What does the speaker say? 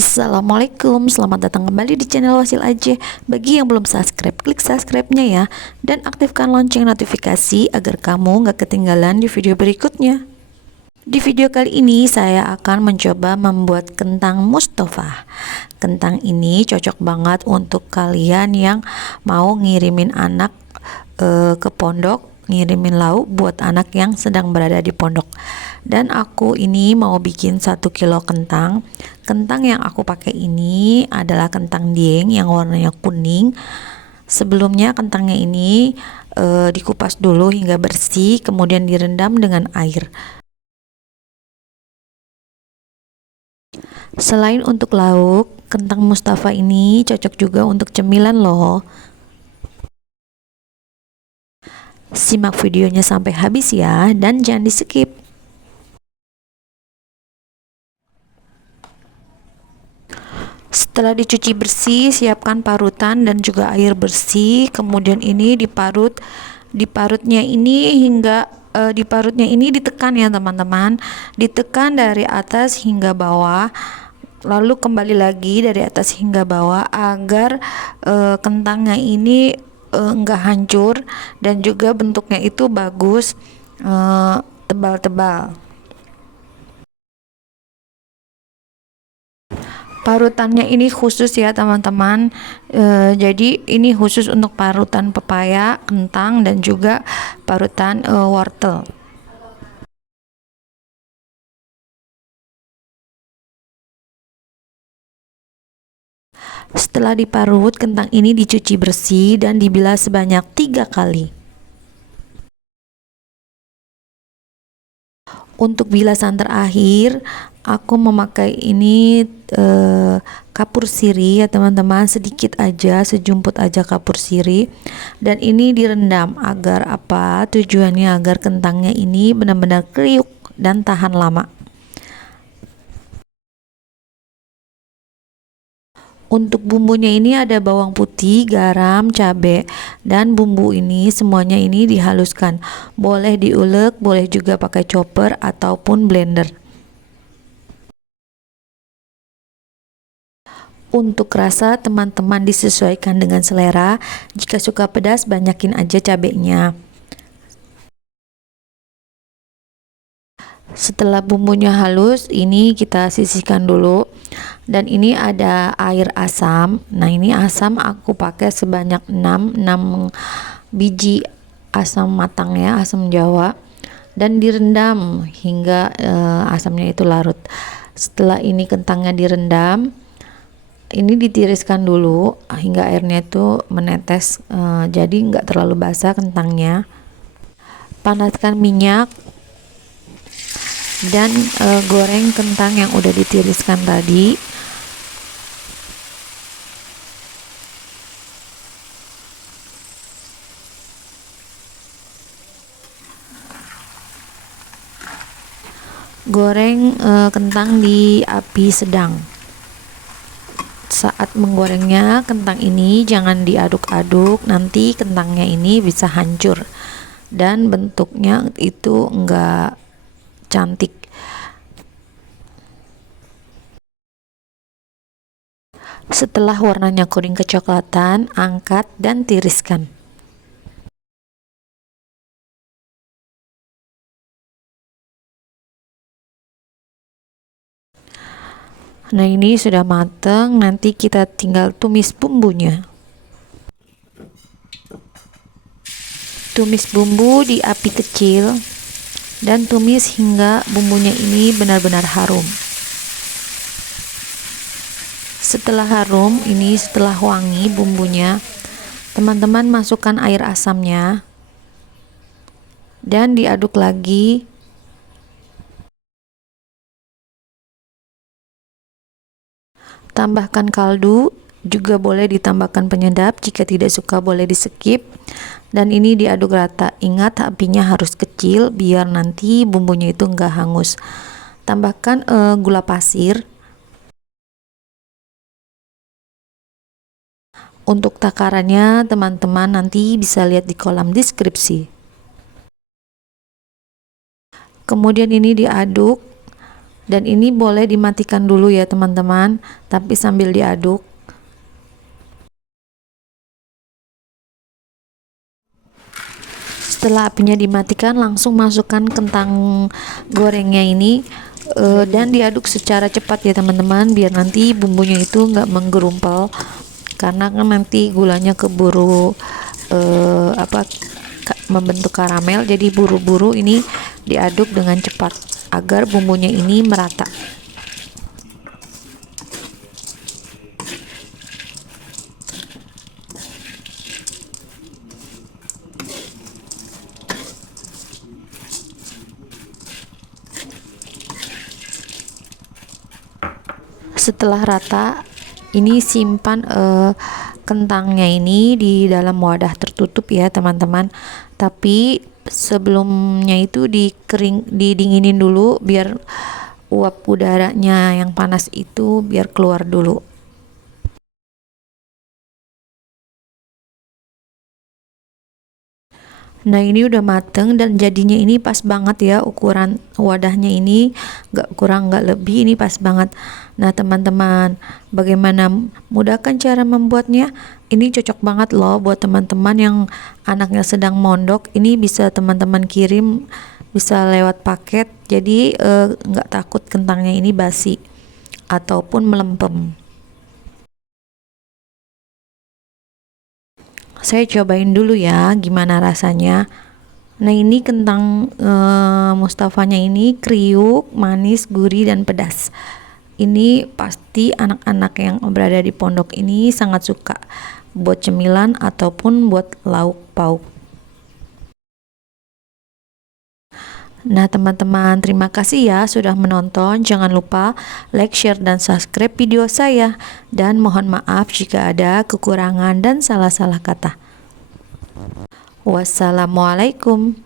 Assalamualaikum, selamat datang kembali di channel Wasil Aja. Bagi yang belum subscribe, klik subscribe-nya ya. Dan aktifkan lonceng notifikasi agar kamu gak ketinggalan di video berikutnya. Di video kali ini saya akan mencoba membuat kentang Mustafa. Kentang ini cocok banget untuk kalian yang mau ngirimin anak ke pondok, ngirimin lauk buat anak yang sedang berada di pondok. Dan aku ini mau bikin 1 kilo kentang. Kentang yang aku pakai ini adalah kentang dieng yang warnanya kuning. Sebelumnya kentangnya ini dikupas dulu hingga bersih, kemudian direndam dengan air. Selain untuk lauk, kentang Mustafa ini cocok juga untuk cemilan loh. Simak videonya sampai habis ya, dan jangan di skip. Setelah dicuci bersih, siapkan parutan dan juga air bersih. Kemudian ini diparut. Diparutnya ini hingga diparutnya ini ditekan ya teman-teman. Ditekan dari atas hingga bawah. Lalu kembali lagi dari atas hingga bawah agar kentangnya ini enggak hancur dan juga bentuknya itu bagus, tebal-tebal. Parutannya ini khusus ya teman-teman, jadi ini khusus untuk parutan pepaya, kentang, dan juga parutan wortel. Setelah diparut, kentang ini dicuci bersih dan dibilas sebanyak 3 kali. Untuk bilasan terakhir, aku memakai ini kapur sirih ya teman-teman, sedikit aja, sejumput aja kapur sirih. Dan ini direndam agar apa? Tujuannya agar kentangnya ini benar-benar kriuk dan tahan lama. Untuk bumbunya ini ada bawang putih, garam, cabai, dan bumbu ini semuanya ini dihaluskan. Boleh diulek, boleh juga pakai chopper ataupun blender. Untuk rasa teman-teman disesuaikan dengan selera. Jika suka pedas, banyakin aja cabenya. Setelah bumbunya halus, ini kita sisihkan dulu. Dan ini ada air asam. Nah, ini asam aku pakai sebanyak 6 biji asam matang ya, asam Jawa. Dan direndam hingga asamnya itu larut. Setelah ini kentangnya direndam, ini ditiriskan dulu hingga airnya itu menetes, jadi nggak terlalu basah kentangnya. Panaskan minyak dan goreng kentang yang udah ditiriskan tadi. Goreng kentang di api sedang. Saat menggorengnya, kentang ini jangan diaduk-aduk, nanti kentangnya ini bisa hancur dan bentuknya itu enggak cantik. Setelah warnanya kuning kecoklatan, angkat dan tiriskan. Nah, ini sudah mateng, nanti kita tinggal tumis bumbunya. Tumis bumbu di api kecil dan tumis hingga bumbunya ini benar-benar harum. Setelah harum, ini setelah wangi bumbunya, teman-teman masukkan air asamnya dan diaduk lagi. Tambahkan kaldu, juga boleh ditambahkan penyedap, jika tidak suka boleh di skip. Dan ini diaduk rata. Ingat apinya harus kecil biar nanti bumbunya itu enggak hangus. Tambahkan gula pasir. Untuk takarannya teman-teman nanti bisa lihat di kolom deskripsi. Kemudian ini diaduk Dan ini boleh dimatikan dulu ya teman-teman, tapi sambil diaduk. Setelah apinya dimatikan, langsung masukkan kentang gorengnya ini dan diaduk secara cepat ya teman-teman, biar nanti bumbunya itu nggak menggerumpal, karena kan nanti gulanya keburu membentuk karamel. Jadi buru-buru ini diaduk dengan cepat agar bumbunya ini merata. Setelah rata, ini simpan kentangnya ini di dalam wadah tertutup ya teman-teman. Tapi sebelumnya itu didinginin dulu biar uap udaranya yang panas itu biar keluar dulu. Nah ini udah mateng dan jadinya ini pas banget ya, ukuran wadahnya ini gak kurang gak lebih, ini pas banget. Nah teman-teman, bagaimana mudahkan cara membuatnya? Ini cocok banget loh buat teman-teman yang anaknya sedang mondok. Ini bisa teman-teman kirim, bisa lewat paket, jadi gak takut kentangnya ini basi ataupun melempem. Saya cobain dulu ya gimana rasanya. Nah ini kentang Mustafanya ini kriuk, manis, gurih, dan pedas. Ini pasti anak-anak yang berada di pondok ini sangat suka buat cemilan ataupun buat lauk pauk. Nah teman-teman, terima kasih ya sudah menonton. Jangan lupa like, share, dan subscribe video saya. Dan mohon maaf jika ada kekurangan dan salah-salah kata. Wassalamualaikum.